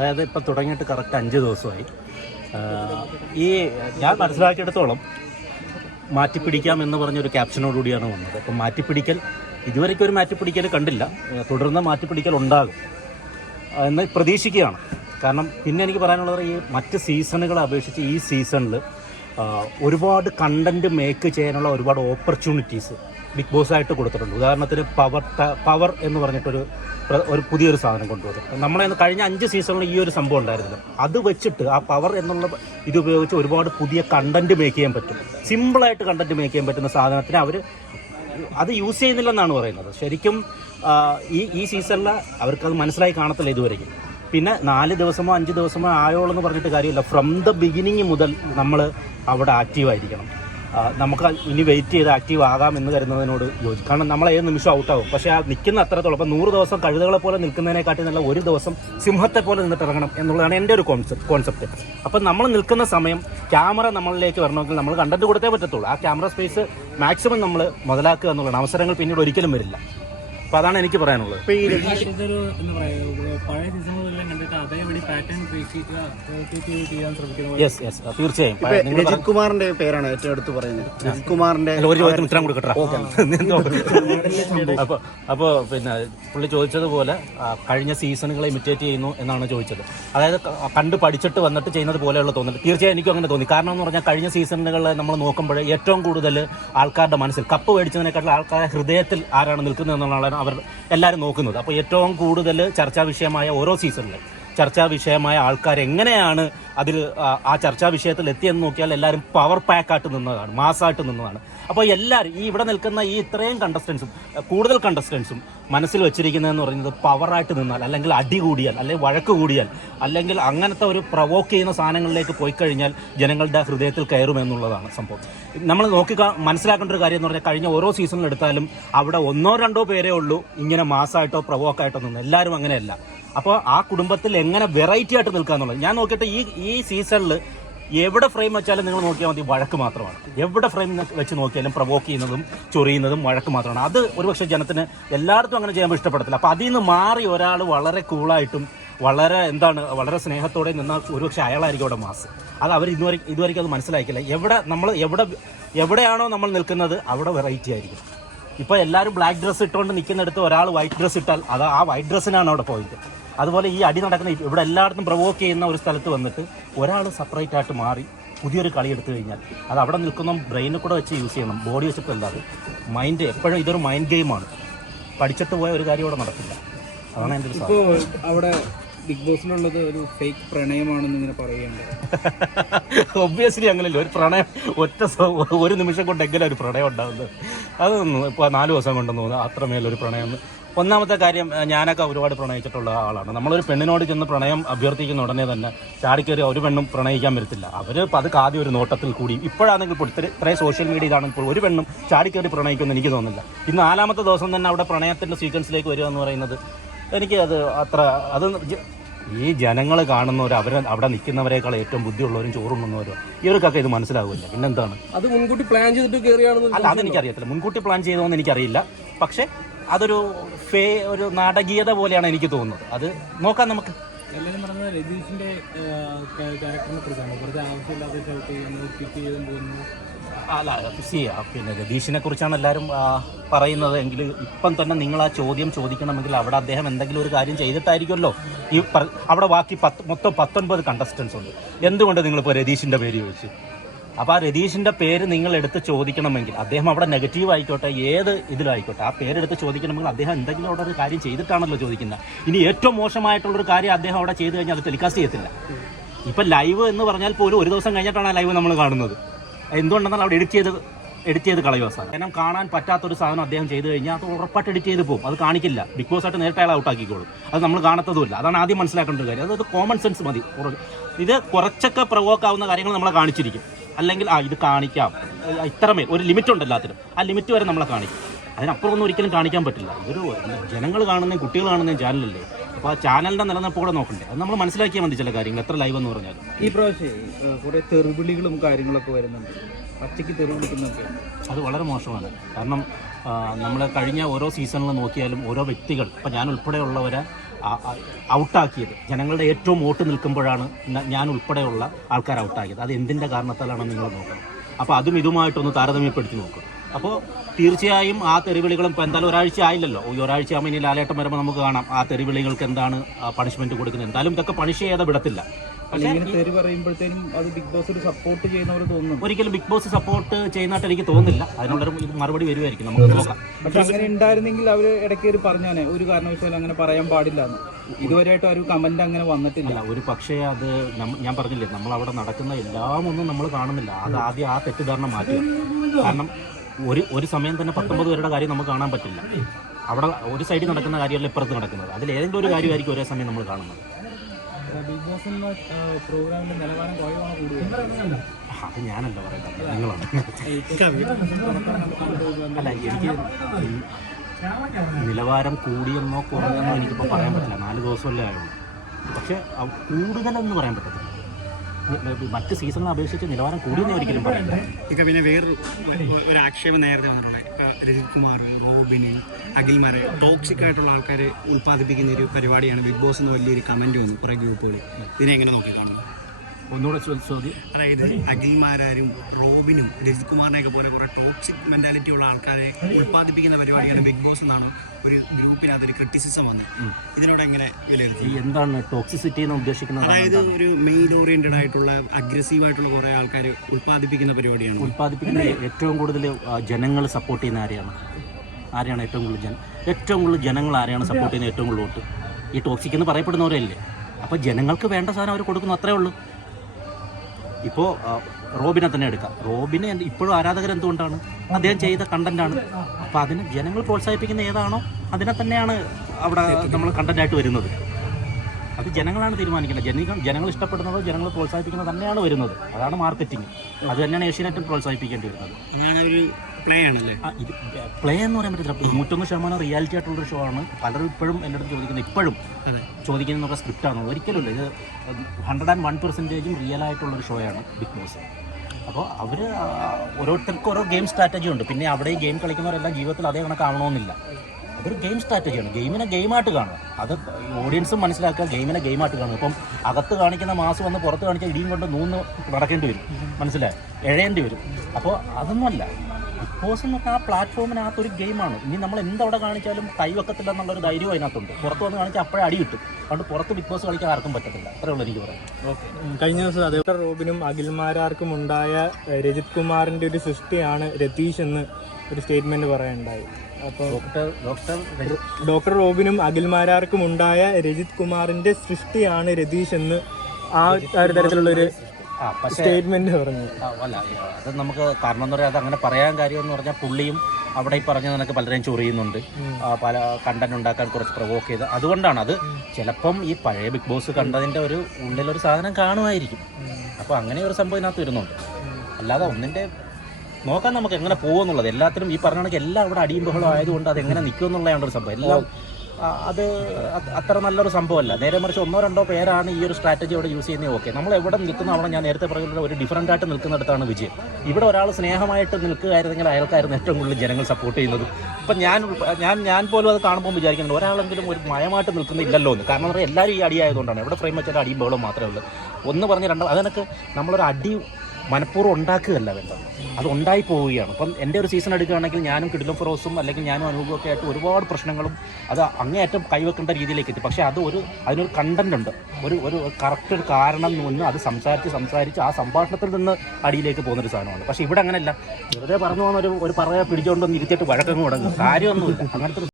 അതായത് ഇപ്പം തുടങ്ങിയിട്ട് കറക്റ്റ് അഞ്ച് ദിവസമായി. ഈ ഞാൻ മനസ്സിലാക്കിയെടുത്തോളം മാറ്റിപ്പിടിക്കാം എന്ന് പറഞ്ഞൊരു ക്യാപ്ഷനോടുകൂടിയാണ് വന്നത്. അപ്പം മാറ്റിപ്പിടിക്കൽ ഇതുവരെയ്ക്കും ഒരു മാറ്റിപ്പിടിക്കൽ കണ്ടില്ല. തുടർന്ന് മാറ്റിപ്പിടിക്കൽ ഉണ്ടാകും. എന്ന് പ്രതീക്ഷിക്കുകയാണ്. കാരണം പിന്നെ എനിക്ക് പറയാനുള്ളത് ഈ മറ്റ് സീസണുകളെ അപേക്ഷിച്ച് ഈ സീസണിൽ ഒരുപാട് കണ്ടന്റ് മേക്ക് ചെയ്യാനുള്ള ഒരുപാട് ഓപ്പർച്യൂണിറ്റീസ് ബിഗ് ബോസ് ആയിട്ട് കൊടുത്തിട്ടുണ്ട്. ഉദാഹരണത്തിന് പവർ പവർ എന്ന് പറഞ്ഞിട്ടൊരു ഒരു പുതിയൊരു സാധനം കൊണ്ടുവന്നു നമ്മളെ കഴിഞ്ഞ അഞ്ച് സീസണിൽ ഈ ഒരു സംഭവം ഉണ്ടായിരുന്നില്ല. അത് വെച്ചിട്ട് ആ പവർ എന്നുള്ള ഇത് ഉപയോഗിച്ച് ഒരുപാട് പുതിയ കണ്ടന്റ് മേക്ക് ചെയ്യാൻ പറ്റും. സിമ്പിളായിട്ട് കണ്ടന്റ് മേക്ക് ചെയ്യാൻ പറ്റുന്ന സാധനത്തിന് അവർ അത് യൂസ് ചെയ്യുന്നില്ലെന്നാണ് പറയുന്നത്. ശരിക്കും ഈ ഈ സീസണിൽ അത് മനസ്സിലായി കാണത്തില്ല ഇതുവരെയും. പിന്നെ നാല് ദിവസമോ അഞ്ച് ദിവസമോ ആയോളെന്ന് പറഞ്ഞിട്ട് കാര്യമില്ല. ഫ്രം ദ ബിഗിനിങ് മുതൽ നമ്മൾ അവിടെ ആക്റ്റീവ് ആയിരിക്കണം. ആ, നമുക്ക് ഇനി വെയിറ്റ് ചെയ്ത് ആക്റ്റീവ് ആകാം എന്ന് കരുതുന്നതിനോട് യോജിക്കും കാരണം നമ്മൾ ഏത് നിമിഷം ഔട്ടാവും പക്ഷേ ആ നിൽക്കുന്ന അത്രത്തോളം അപ്പം നൂറ് ദിവസം കഴുതകളെ പോലെ നിൽക്കുന്നതിനെക്കാട്ടി നല്ല ഒരു ദിവസം സിംഹത്തെ പോലെ നിന്നിട്ട് ഇറങ്ങണം എന്നുള്ളതാണ് എന്റെ ഒരു കോൺസെപ്റ്റ് കോൺസെപ്റ്റ് അപ്പം നമ്മൾ നിൽക്കുന്ന സമയം ക്യാമറ നമ്മളിലേക്ക് വരണമെങ്കിൽ നമ്മൾ കണ്ടിട്ട് കൊടുത്തേ പറ്റത്തുള്ളൂ. ആ ക്യാമറ സ്പേസ് മാക്സിമം നമ്മൾ മുതലാക്കുക എന്നുള്ളതാണ്. അവസരങ്ങൾ പിന്നീട് ഒരിക്കലും വരില്ല. അപ്പം അതാണ് എനിക്ക് പറയാനുള്ളത്. യെസ് യെസ് തീർച്ചയായും. രജിത് കുമാറിന്റെ പേരാണ് ഏറ്റവും അടുത്ത് പറയുന്നത്. രജിത് കുമാറിന്റെ അല്ല, ഒരു ചോദ്യത്തിന് ഉത്തരം കൊടുക്കട്ടെ. അപ്പോൾ അപ്പോൾ പിന്നെ പുള്ളി ചോദിച്ചതുപോലെ കഴിഞ്ഞ സീസണുകളെ ഇമിറ്റേറ്റ് ചെയ്യുന്നു എന്നാണ് ചോദിച്ചത്. അതായത് കണ്ട് പഠിച്ചിട്ട് വന്നിട്ട് ചെയ്യുന്നത് പോലെയുള്ള തോന്നുന്നത് തീർച്ചയായും എനിക്കും അങ്ങനെ തോന്നി. കാരണം എന്ന് പറഞ്ഞാൽ കഴിഞ്ഞ സീസണുകളിൽ നമ്മൾ നോക്കുമ്പോൾ ഏറ്റവും കൂടുതൽ ആൾക്കാരുടെ മനസ്സിൽ കപ്പ് മേടിച്ചതിനെക്കാട്ടിൽ ആൾക്കാരുടെ ഹൃദയത്തിൽ ആരാണ് നിൽക്കുന്നത് എന്നുള്ളതാണ് അവർ എല്ലാവരും നോക്കുന്നത്. അപ്പോൾ ഏറ്റവും കൂടുതൽ ചർച്ചാ വിഷയമായ ഓരോ സീസണിലും ചർച്ചാ വിഷയമായ ആൾക്കാർ എങ്ങനെയാണ് അതിൽ ആ- ചർച്ചാ വിഷയത്തിൽ എത്തിയെന്ന് നോക്കിയാൽ എല്ലാവരും പവർ പാക്കായിട്ട് നിന്നതാണ് മാസമായിട്ട് നിന്നതാണ്. അപ്പോൾ എല്ലാവരും ഈ ഇവിടെ നിൽക്കുന്ന ഈ ഇത്രയും കണ്ടസ്റ്റൻസും കൂടുതൽ കണ്ടസ്റ്റൻസും മനസ്സിൽ വെച്ചിരിക്കുന്നതെന്ന് പറയുന്നത് പവറായിട്ട് നിന്നാൽ അല്ലെങ്കിൽ അടി കൂടിയാൽ അല്ലെങ്കിൽ വഴക്ക് കൂടിയാൽ അല്ലെങ്കിൽ അങ്ങനത്തെ ഒരു പ്രവോക്ക് ചെയ്യുന്ന സാധനങ്ങളിലേക്ക് പോയി കഴിഞ്ഞാൽ ജനങ്ങളുടെ ഹൃദയത്തിൽ കയറുമെന്നുള്ളതാണ് സംഭവം. നമ്മൾ നോക്കി മനസ്സിലാക്കേണ്ട ഒരു കാര്യം എന്ന് പറഞ്ഞാൽ കഴിഞ്ഞ ഓരോ സീസണിലെടുത്താലും അവിടെ ഒന്നോ രണ്ടോ പേരേ ഉള്ളൂ ഇങ്ങനെ മാസമായിട്ടോ പ്രവോക്കായിട്ടോ നിന്ന്. എല്ലാവരും അങ്ങനെയല്ല. അപ്പോൾ ആ കുടുംബത്തിൽ എങ്ങനെ വെറൈറ്റി ആയിട്ട് നിൽക്കുക എന്നുള്ളത്. ഞാൻ നോക്കിയിട്ട് ഈ ഈ സീസണിൽ എവിടെ ഫ്രെയിം വെച്ചാലും നിങ്ങൾ നോക്കിയാൽ മതി വഴക്ക് മാത്രമാണ്. എവിടെ ഫ്രെയിം വെച്ച് നോക്കിയാലും പ്രവോക്ക് ചെയ്യുന്നതും ചൊറിയുന്നതും വഴക്ക് മാത്രമാണ്. അത് ഒരുപക്ഷെ ജനത്തിന് എല്ലായിടത്തും അങ്ങനെ ചെയ്യുമ്പോൾ ഇഷ്ടപ്പെടത്തില്ല. അപ്പോൾ അതിൽ നിന്ന് മാറി ഒരാൾ വളരെ കൂളായിട്ടും വളരെ എന്താണ് വളരെ സ്നേഹത്തോടെ നിന്ന ഒരുപക്ഷെ അയാളായിരിക്കും അവിടെ മാസ് അത് അവർ ഇതുവരെ ഇതുവരെയ്ക്കും അത് മനസ്സിലാക്കില്ല എവിടെ നമ്മൾ എവിടെ എവിടെയാണോ നമ്മൾ നിൽക്കുന്നത് അവിടെ വെറൈറ്റി ആയിരിക്കും. ഇപ്പോൾ എല്ലാവരും ബ്ലാക്ക് ഡ്രസ്സ് ഇട്ടുകൊണ്ട് നിൽക്കുന്നിടത്ത് ഒരാൾ വൈറ്റ് ഡ്രസ്സ് ഇട്ടാൽ അത് ആ വൈറ്റ് ഡ്രസ്സിനാണ് അവിടെ പോയിന്റ് അതുപോലെ ഈ അടി നടക്കുന്ന ഇവിടെ എല്ലായിടത്തും പ്രൊവോക്ക് ചെയ്യുന്ന ഒരു സ്ഥലത്ത് വന്നിട്ട് ഒരാൾ സെപ്പറേറ്റ് ആയിട്ട് മാറി പുതിയൊരു കളി എടുത്തു കഴിഞ്ഞാൽ അത് അവിടെ നിൽക്കുന്ന ബ്രെയിനിൽ കൂടെ വെച്ച് യൂസ് ചെയ്യണം. ബോഡി വെച്ചിട്ട് അല്ലാതെ. മൈൻഡ് എപ്പോഴും ഇതൊരു മൈൻഡ് ഗെയിമാണ് പഠിച്ചിട്ട് പോയ ഒരു കാര്യം ഇവിടെ നടക്കില്ല. അതാണ് എന്റെ ഒരു അവിടെ ബിഗ് ബോസിലുള്ളത് ഒരു ഫേക്ക് പ്രണയമാണെന്ന് ഇങ്ങനെ പറയുകയുണ്ടായി ഒബ്വിയസ്ലി അങ്ങനെയല്ല ഒരു പ്രണയം ഒറ്റ ഒരു നിമിഷം കൊണ്ട് എങ്ങനെ ഒരു പ്രണയം ഉണ്ടാകുന്നത് അതൊന്നും ഇപ്പോൾ നാല് ദിവസം കൊണ്ടെന്ന് തോന്നുന്നു അത്രമേലൊരു പ്രണയം. ഒന്നാമത്തെ കാര്യം ഞാനൊക്കെ ഒരുപാട് പ്രണയിച്ചിട്ടുള്ള ആളാണ്. നമ്മളൊരു പെണ്ണിനോട് ചെന്ന് പ്രണയം അഭ്യർത്ഥിക്കുന്ന ഉടനെ തന്നെ ചാടിക്കയറി ഒരു പെണ്ണും പ്രണയിക്കാൻ വരത്തില്ല. അവർ പതുക്കെ ആദ്യം ഒരു നോട്ടത്തിൽ കൂടി. ഇപ്പോഴാണെങ്കിൽ ഇപ്പോൾ ഇത്ര ഇത്രയും സോഷ്യൽ മീഡിയയിലാണെങ്കിൽ ഇപ്പോൾ ഒരു പെണ്ണും ചാടിക്കയറി പ്രണയിക്കുമെന്ന് എനിക്ക് തോന്നുന്നില്ല. ഇന്ന് നാലാമത്തെ ദിവസം തന്നെ അവിടെ പ്രണയത്തിന്റെ സീക്വൻസിലേക്ക് വരിക എന്ന് പറയുന്നത് എനിക്ക് അത് അത്ര അത് ഈ ജനങ്ങൾ കാണുന്നവർ അവർ അവിടെ നിൽക്കുന്നവരെക്കാൾ ഏറ്റവും ബുദ്ധിയുള്ളവരും ചോറുണ്ണുന്നവരും ഇവർക്കൊക്കെ ഇത് മനസ്സിലാവില്ല പിന്നെന്താണ്? അത് മുൻകൂട്ടി പ്ലാൻ ചെയ്തിട്ട് കയറിയാണെന്ന് അല്ല അതെനിക്കറിയത്തില്ല മുൻകൂട്ടി പ്ലാൻ ചെയ്തോന്ന് എനിക്കറിയില്ല. പക്ഷേ അതൊരു ഫേ ഒരു നാടകീയത പോലെയാണ് എനിക്ക് തോന്നുന്നത്. അത് നോക്കാം നമുക്ക്. എല്ലാവരും പറഞ്ഞത് രതീഷിന്റെ ക്യാരക്ടറിനെ കുറിച്ചാണ്. വെറുതെ ആവശ്യമില്ലാതെ ഷൗട്ട് ചെയ്യുന്നു പിക്ക് ചെയ്തും പോകുന്നു. അല്ല സി പിന്നെ രതീഷിനെ കുറിച്ചാണ് എല്ലാവരും പറയുന്നത്. എങ്കിൽ ഇപ്പം തന്നെ നിങ്ങൾ ആ ചോദ്യം ചോദിക്കണമെങ്കിൽ അവിടെ അദ്ദേഹം എന്തെങ്കിലും ഒരു കാര്യം ചെയ്തിട്ടായിരിക്കുമല്ലോ. ഈ അവിടെ ബാക്കി പത്ത് മൊത്തം പത്തൊൻപത് കണ്ടസ്റ്റൻസ് ഉണ്ട്. എന്തുകൊണ്ട് നിങ്ങളിപ്പോൾ രതീഷിന്റെ പേര് ചോദിച്ചു? അപ്പോൾ ആ രതീഷിന്റെ പേര് നിങ്ങൾ എടുത്ത് ചോദിക്കണമെങ്കിൽ അദ്ദേഹം അവിടെ നെഗറ്റീവ് ആയിക്കോട്ടെ ഏത് ഇതിലായിക്കോട്ടെ ആ പേരെടുത്ത് ചോദിക്കണമെങ്കിൽ അദ്ദേഹം എന്തെങ്കിലും അവിടെ ഒരു കാര്യം ചെയ്തിട്ടാണല്ലോ ചോദിക്കുന്നത്. ഇനി ഏറ്റവും മോശമായിട്ടുള്ളൊരു കാര്യം അദ്ദേഹം അവിടെ ചെയ്തു കഴിഞ്ഞാൽ അത് ടെലികാസ്റ്റ് ചെയ്യത്തില്ല. ഇപ്പം ലൈവ് എന്ന് പറഞ്ഞാൽ പോലും ഒരു ദിവസം കഴിഞ്ഞിട്ടാണ് ആ ലൈവ് നമ്മൾ കാണുന്നത്. എന്തുകൊണ്ടെന്നാൽ അവിടെ എഡിറ്റ് ചെയ്ത് എഡിറ്റ് ചെയ്ത് കളയുക സാധനം. കാരണം കാണാൻ പറ്റാത്തൊരു സാധനം അദ്ദേഹം ചെയ്തു കഴിഞ്ഞാൽ അത് ഉറപ്പായിട്ട് എഡിറ്റ് ചെയ്ത് പോകും. അത് കാണിക്കില്ല. ബിഗ് ബോസ് ആയിട്ട് നേരിട്ട് അയാൾ ഔട്ടാക്കിക്കോളും. അത് നമ്മൾ കാണത്തതുമില്ല. അതാണ് ആദ്യം മനസ്സിലാക്കേണ്ട കാര്യം. അതൊരു കോമൺ സെൻസ് മതി. ഇത് കുറച്ചൊക്കെ പ്രവോക്ക് ആവുന്ന കാര്യങ്ങൾ നമ്മളെ കാണിച്ചിരിക്കും. അല്ലെങ്കിൽ ആ ഇത് കാണിക്കാം. ഇത്രമേ ഒരു ലിമിറ്റ് ഉണ്ട് എല്ലാത്തിനും. ആ ലിമിറ്റ് വരെ നമ്മളെ കാണിക്കും. അതിനപ്പുറമൊന്നും ഒരിക്കലും കാണിക്കാൻ പറ്റില്ല. ഇതൊരു ജനങ്ങൾ കാണുന്നതും കുട്ടികൾ കാണുന്നതും ചാനലല്ലേ അപ്പോൾ ആ ചാനലിന്റെ നിലനിൽപ്പ് കൂടെ നോക്കണ്ടേ? അത് നമ്മൾ മനസ്സിലാക്കിയാൽ മതി ചില കാര്യങ്ങൾ എത്ര ലൈവ് എന്ന് പറഞ്ഞാൽ ഈ പ്രാവശ്യം കുറേ തെറിവിളികളും കാര്യങ്ങളൊക്കെ വരുന്നുണ്ട്. പച്ചയ്ക്ക് തെറിവിളിക്കുന്നൊക്കെ അത് വളരെ മോശമാണ്. കാരണം നമ്മൾ കഴിഞ്ഞ ഓരോ സീസണിൽ നോക്കിയാലും ഓരോ വ്യക്തികൾ ഇപ്പം ഞാൻ ഉൾപ്പെടെയുള്ളവരെ ഔട്ടാക്കിയത്. ജനങ്ങളുടെ ഏറ്റവും വോട്ട് നിൽക്കുമ്പോഴാണ് ഞാൻ ഉൾപ്പെടെയുള്ള ആൾക്കാർ ഔട്ടാക്കിയത്. അത് എന്തിന്റെ കാരണത്താലാണെന്ന് നിങ്ങൾ നോക്കണം. അപ്പോൾ അതും ഇതുമായിട്ടൊന്ന് താരതമ്യപ്പെടുത്തി നോക്കും അപ്പോൾ തീർച്ചയായും ആ തെരുവിളികളും ഇപ്പോൾ എന്തായാലും ഒരാഴ്ച ആയില്ലല്ലോ. ഈ ഒരാഴ്ച ആകുമ്പോൾ ഇനി ലാലേട്ടം വരുമ്പോൾ നമുക്ക് കാണാം ആ തെരുവിളികൾക്ക് എന്താണ് പണിഷ്മെന്റ് കൊടുക്കുന്നത്. എന്തായാലും ഇതൊക്കെ പണിഷ് ചെയ്യാതെ വിടത്തില്ല. തെറി പറയുമ്പോഴത്തേനും അത് ബിഗ് ബോസ് ഒരു സപ്പോർട്ട് ചെയ്യുന്ന പോലെ തോന്നുന്നു ഒരിക്കലും ബിഗ് ബോസ് സപ്പോർട്ട് ചെയ്യുന്നതായിട്ട് എനിക്ക് തോന്നുന്നില്ല. അതിനുള്ളൊരു മറുപടി വരുമായിരിക്കും നമുക്ക് നോക്കാം. പക്ഷെ അങ്ങനെ ഉണ്ടായിരുന്നെങ്കിൽ ഇടയ്ക്ക് ഒരു പറഞ്ഞാനെ ഒരു കാരണവശാലും അങ്ങനെ പറയാൻ പാടില്ല എന്ന് ഇതുവരെയായിട്ടും ഒരു കമന്റ് അങ്ങനെ വന്നിട്ടില്ല. ഒരു പക്ഷേ അത് ഞാൻ പറഞ്ഞില്ലേ നമ്മൾ അവിടെ നടക്കുന്ന എല്ലാം ഒന്നും നമ്മൾ കാണുന്നില്ല. അത് ആദ്യം ആ തെറ്റിദ്ധാരണ മാറ്റി കാരണം ഒരു ഒരു സമയം തന്നെ പത്തൊമ്പത് പേരുടെ കാര്യം നമുക്ക് കാണാൻ പറ്റില്ല. അവിടെ ഒരു സൈഡിൽ നടക്കുന്ന കാര്യമല്ല ഇപ്പുറത്ത് നടക്കുന്നത്. അതിൽ ഏതെങ്കിലും ഒരു കാര്യമായിരിക്കും ഒരേ സമയം നമ്മൾ കാണുന്നത്. അത് ഞാനല്ല പറയുന്നത്. നിങ്ങളാണ്. അല്ല എനിക്ക് നിലവാരം കൂടിയെന്നോ കുറഞ്ഞെന്നോ എനിക്കിപ്പോൾ പറയാൻ പറ്റില്ല. നാല് ദിവസമല്ലേ ആയുള്ളൂ. പക്ഷെ കൂടുതലെന്ന് പറയാൻ പറ്റത്തില്ല. മറ്റ് സീസണിനെ അപേക്ഷിച്ച് നിലവാരം കൂടിയെന്ന് ഒരിക്കലും പറയില്ല ഇപ്പം പിന്നെ വേറൊരു ഒരു ആക്ഷേപം നേരത്തെ വന്നിട്ടുള്ളത് രജിത് കുമാർ റോബിന് അഖിൽമാരെ ടോക്സിക് ആയിട്ടുള്ള ആൾക്കാരെ ഉൽപ്പാദിപ്പിക്കുന്ന ഒരു പരിപാടിയാണ് ബിഗ് ബോസ് എന്ന് വലിയൊരു കമന്റ് വന്നു കുറേ ഗ്രൂപ്പുകൾ ഇതിനെ എങ്ങനെ നോക്കി ഒന്നുകൂടെ ചോദ്യം. അതായത് അഖിൽമാരും റോബിനും രജിത് കുമാറിനെയൊക്കെ പോലെ കുറേ ടോക്സിക് മെന്റാലിറ്റി ഉള്ള ആൾക്കാരെ ഉൽപ്പാദിപ്പിക്കുന്ന പരിപാടിയാണ് ബിഗ് ബോസ് എന്നാണ് ഒരു ഗ്രൂപ്പിനകത്ത് ഒരു ക്രിറ്റിസിസം വന്നത്. ഇതിനോട് എങ്ങനെ വിലയിരുത്തി? എന്താണ് ടോക്സിസിറ്റി എന്ന് ഉദ്ദേശിക്കുന്നത്? അതായത് ഒരു മെയിൽ ഓറിയന്റഡ് ആയിട്ടുള്ള അഗ്രസീവ് ആയിട്ടുള്ള കുറേ ആൾക്കാർ ഉൽപ്പാദിപ്പിക്കുന്ന പരിപാടിയാണ്. ഉൽപ്പാദിപ്പിക്കുന്ന ഏറ്റവും കൂടുതൽ ജനങ്ങൾ സപ്പോർട്ട് ചെയ്യുന്ന ആരെയാണ്? ആരെയാണ് ഏറ്റവും കൂടുതൽ ജനം ഏറ്റവും കൂടുതൽ ജനങ്ങൾ ആരെയാണ് സപ്പോർട്ട് ചെയ്യുന്ന ഏറ്റവും കൂടുതൽ വോട്ട്? ഈ ടോക്സിക് എന്ന് പറയപ്പെടുന്നവരല്ലേ? അപ്പോൾ ജനങ്ങൾക്ക് വേണ്ട സാധനം അവർ കൊടുക്കുന്നു അത്രേ ഉള്ളൂ. ഇപ്പോൾ റോബിനെ തന്നെ എടുക്കാം. റോബിനെ ഇപ്പോഴും ആരാധകർ എന്തുകൊണ്ടാണ്? അദ്ദേഹം ചെയ്ത കണ്ടന്റാണ് അപ്പോൾ അതിന് ജനങ്ങൾ പ്രോത്സാഹിപ്പിക്കുന്ന ഏതാണോ അതിനെ തന്നെയാണ് അവിടെ നമ്മൾ കണ്ടന്റായിട്ട് വരുന്നത്. അത് ജനങ്ങളാണ് തീരുമാനിക്കുന്നത്. ജനങ്ങൾ ജനങ്ങൾ ഇഷ്ടപ്പെടുന്നതോ ജനങ്ങൾ പ്രോത്സാഹിപ്പിക്കുന്നത് തന്നെയാണ് വരുന്നത്. അതാണ് മാർക്കറ്റിംഗ്. അത് തന്നെയാണ് ഏഷ്യനെറ്റും പ്രോത്സാഹിപ്പിക്കേണ്ടി വരുന്നത് ഒരു പ്ലേ ആണല്ലേ ഇത് പ്ലേ എന്ന് പറയാൻ പറ്റില്ല നൂറ്റൊന്ന് ശതമാനം റിയാലിറ്റി ആയിട്ടുള്ളൊരു ഷോ ആണ് പലരും ഇപ്പോഴും എന്റെ അടുത്ത് ചോദിക്കുന്നത്. ഇപ്പോഴും ചോദിക്കുന്ന ചോദിക്കുന്നതൊക്കെ സ്ക്രിപ്റ്റാണ് ഒരിക്കലുമല്ല ഇത് ഹൺഡ്രഡ് ആൻഡ് വൺ പെർസെന്റേജും റിയൽ ആയിട്ടുള്ളൊരു ഷോയാണ് ബിഗ് ബോസ് അപ്പോൾ അവർ ഓരോരുത്തർക്കും ഓരോ ഗെയിം സ്ട്രാറ്റജി ഉണ്ട്. പിന്നെ അവിടെ ഈ ഗെയിം കളിക്കുന്നവരെല്ലാം ജീവിതത്തിൽ അതേ കണക്കാവണമെന്നില്ല അതൊരു ഗെയിം സ്ട്രാറ്റജിയാണ് ഗെയിമിനെ ഗെയിമായിട്ട് കാണുക. അത് ഓഡിയൻസും മനസ്സിലാക്കുക ഗെയിമിനെ ഗെയിമായിട്ട് കാണുക. ഇപ്പം അകത്ത് കാണിക്കുന്ന മാസ് വന്ന് പുറത്ത് കാണിച്ച ഇടിയും കൊണ്ട് നൂന്ന് നടക്കേണ്ടി വരും. മനസ്സിലായി? എഴയേണ്ടി വരും. അപ്പോൾ അതൊന്നുമല്ല ബോസ് എന്ന് പറഞ്ഞാൽ ആ പ്ലാറ്റ്ഫോമിനകത്ത് ഒരു ഗെയിമാണ്. ഇനി നമ്മൾ എന്തവിടെ കാണിച്ചാലും കൈവെക്കത്തില്ല എന്നുള്ളൊരു ധൈര്യം അതിനകത്തുണ്ട്. പുറത്ത് വന്ന് കാണിച്ചാൽ അപ്പോഴേ അടി കിട്ടും. അതുകൊണ്ട് പുറത്ത് ബിഗ് ബോസ് കളിക്കാൻ ആർക്കും പറ്റത്തില്ല. അത്രേ ഉള്ളൂ എനിക്ക് പറയാം കഴിഞ്ഞ ദിവസം അതേ റോബിനും അഖിൽമാരാർക്കും ഉണ്ടായ രജിത് കുമാറിന്റെ ഒരു സൃഷ്ടിയാണ് രതീഷ് എന്ന് ഒരു സ്റ്റേറ്റ്മെന്റ് പറയുണ്ടായി അപ്പോൾ ഡോക്ടർ ഡോക്ടർ ഡോക്ടർ റോബിനും അഖിൽമാരാർക്കും ഉണ്ടായ രജിത് കുമാറിന്റെ സൃഷ്ടിയാണ് രതീഷ് എന്ന് ആ ഒരു തരത്തിലുള്ള ഒരു ആ പക്ഷേ സ്റ്റേറ്റ്മെന്റ് പറഞ്ഞു അല്ല അത് നമുക്ക് കാരണം എന്ന് പറയാം അത് അങ്ങനെ പറയാൻ കാര്യം എന്ന് പറഞ്ഞാൽ പുള്ളിയും അവിടെ ഈ പറഞ്ഞ നിനക്ക് പലരെയും ചൊറിയുന്നുണ്ട്. പല കണ്ടന്റ് ഉണ്ടാക്കാൻ കുറച്ച് പ്രവോക്ക് ചെയ്ത്. അതുകൊണ്ടാണ് അത് ചിലപ്പം ഈ പഴയ ബിഗ് ബോസ് കണ്ടതിന്റെ ഒരു ഉള്ളിലൊരു സാധനം കാണുമായിരിക്കും. അപ്പോൾ അങ്ങനെ ഒരു സംഭവം ഇതിനകത്ത് വരുന്നുണ്ട്. അല്ലാതെ ഒന്നിന്റെ നോക്കാൻ നമുക്ക് എങ്ങനെ പോകുമെന്നുള്ളത് എല്ലാത്തിനും ഈ പറഞ്ഞ കണക്ക് എല്ലാം അവിടെ അടിയും ബഹളം ആയതുകൊണ്ട് അത് എങ്ങനെ നിൽക്കും എന്നുള്ളതാണ് ഒരു സംഭവം. എല്ലാം അത് അത് അത്ര നല്ലൊരു സംഭവമല്ല. നേരെ മറിച്ച് ഒന്നോ രണ്ടോ പേരാണ് ഈ ഒരു സ്ട്രാറ്റജി അവിടെ യൂസ് ചെയ്യുന്നത് ഓക്കെ നമ്മൾ എവിടെ നിൽക്കുന്ന അവിടെ ഞാൻ നേരത്തെ പറഞ്ഞ ഒരു ഡിഫറന്റ് ആയിട്ട് നിൽക്കുന്നിടത്താണ് വിജയം. ഇവിടെ ഒരാൾ സ്നേഹമായിട്ട് നിൽക്കുകയായിരുന്നെങ്കിൽ അയാൾക്കായിരുന്നു ഏറ്റവും കൂടുതൽ ജനങ്ങൾ സപ്പോർട്ട് ചെയ്യുന്നത്. ഇപ്പം ഞാൻ ഞാൻ ഞാൻ പോലും അത് കാണുമ്പോൾ വിചാരിക്കുന്നുണ്ട്. ഒരാളെങ്കിലും ഒരു മയമായിട്ട് നിൽക്കുന്നില്ലല്ലോ എന്ന്. കാരണം പറയാം എല്ലാവരും ഈ അടിയായതുകൊണ്ടാണ് എവിടെ ഫ്രെയിം വെച്ചാൽ അടിയും ബഹളം മാത്രമേ ഉള്ളൂ. ഒന്ന് പറഞ്ഞ് രണ്ടോ അതിനൊക്കെ നമ്മളൊരു അടി മനഃപൂർവം ഉണ്ടാക്കുകയല്ല വേണ്ടത്. അത് ഉണ്ടായി പോവുകയാണ്. അപ്പം എന്റെ ഒരു സീസൺ എടുക്കുകയാണെങ്കിൽ ഞാനും കിഡിലും ഫിറോസും അല്ലെങ്കിൽ ഞാനും അനുഭവമൊക്കെ ആയിട്ട് ഒരുപാട് പ്രശ്നങ്ങളും അത് അങ്ങേയറ്റം കൈവെക്കേണ്ട രീതിയിലേക്ക് എത്തി. പക്ഷേ അത് ഒരു അതിനൊരു കണ്ടന്റ് ഉണ്ട്. ഒരു ഒരു കറക്റ്റ് ഒരു കാരണം നിന്ന് അത് സംസാരിച്ച് സംസാരിച്ച് ആ സംഭാഷണത്തിൽ നിന്ന് അടിയിലേക്ക് പോകുന്നൊരു സാധനമാണ്. പക്ഷേ ഇവിടെ അങ്ങനെയല്ല. വെറുതെ പറഞ്ഞു പോകുന്ന ഒരു ഒരു പറയാ പിടിച്ചുകൊണ്ട് ഒന്ന് ഇരുത്തിയിട്ട് വഴക്കങ്ങ് തുടങ്ങും കാര്യമൊന്നുമില്ല. അങ്ങനത്തെ